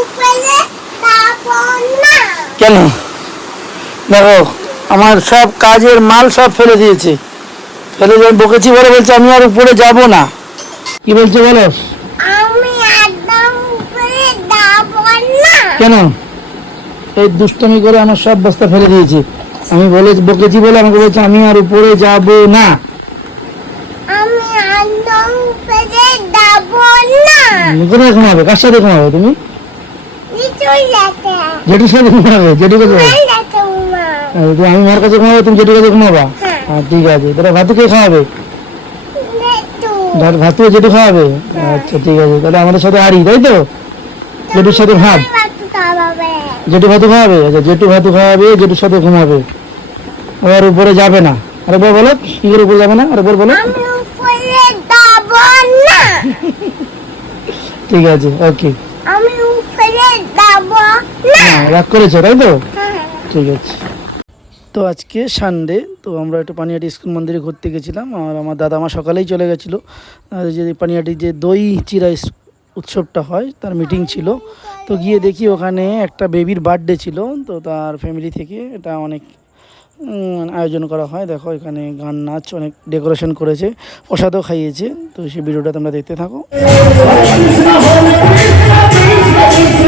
উপরে কেন? দেখো আমার সব কাজের মাল সব ফেলে দিয়েছে। ফেলে দিয়ে বকেছি বলে বলছে আমি আর উপরে যাব না। কি বলছে বলো? কেন? এই দুষ্টমি করে আমার সব বস্তা ফেলে দিয়েছে। আমি বলে বকেছি বলে আমাকে বলছে আমি আর উপরে যাব না। আমি একদম উপরে তারপর না। কোথায় ঘুমাবে কার সাথে ঘুমাবে তুমি? জেঠুর সাথে ঘুমাবে? জেঠু কাছে আমি মার কাছে ঘুমাবো তুমি জেঠুর কাছে ঘুমাবা? হ্যাঁ। হ্যাঁ ঠিক আছে। তাহলে ভাতু কে খাওয়াবে? ভাত- জেঠু খাওয়াবে? আচ্ছা ঠিক আছে। তাহলে আমাদের সাথে হারি তাই তো? জেঠুর সাথে ভাত। জেঠু ভাতু খাওয়াবে? আচ্ছা জেঠু ভাতু খাওয়াবে জেঠুর সাথে ঘুমাবে। আর উপরে যাবে না। আরেকবার বলো কি করে উপরে যাবে না? বলো। আমি উপরে না। ঠিক আছে ওকে আমি উপরে তারপর না হ্যাঁ রাগ করেছ, তাই তো? হ্যাঁ ঠিক আছে। তো আজকে সানডে তো আমরা একটু পানিহাটি স্কুল মন্দিরে ঘুরতে গেছিলাম। আর আমার দাদা মা সকালেই চলে গেছিল। যে পানিহাটির যে দই চিরা উৎসবটা হয়, তার মিটিং ছিল। তো গিয়ে দেখি ওখানে একটা বেবির বার্থডে ছিল। তো তার ফ্যামিলি থেকে এটা অনেক আয়োজন করা হয়। দেখো, এখানে গান, নাচ অনেক ডেকোরেশন করেছে। প্রসাদও খাইয়েছে। তো সেই ভিডিওটা তোমরা দেখতে থাকো। Thank you.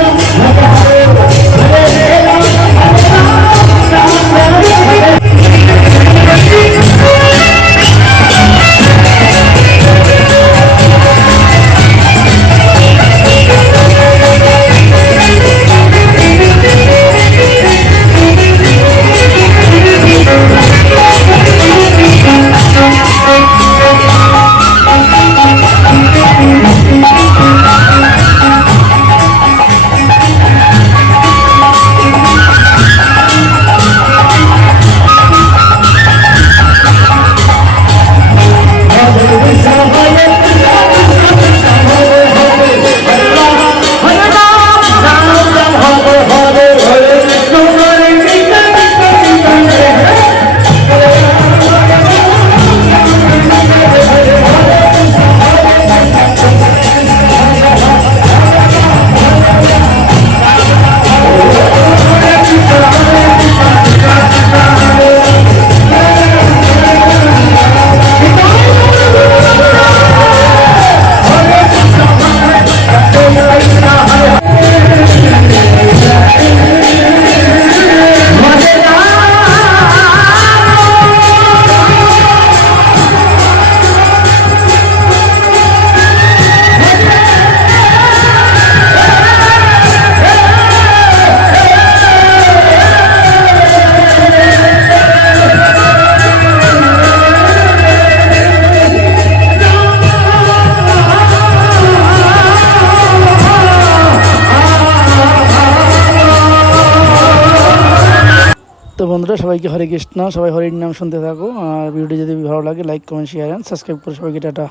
তো বন্ধুরা, সবাইকে হরে কৃষ্ণ, সবাই হরির নাম শুনতে থাকো। আর ভিডিওটি যদি ভালো লাগে like comment share and subscribe করে সবাইকে, টাটা।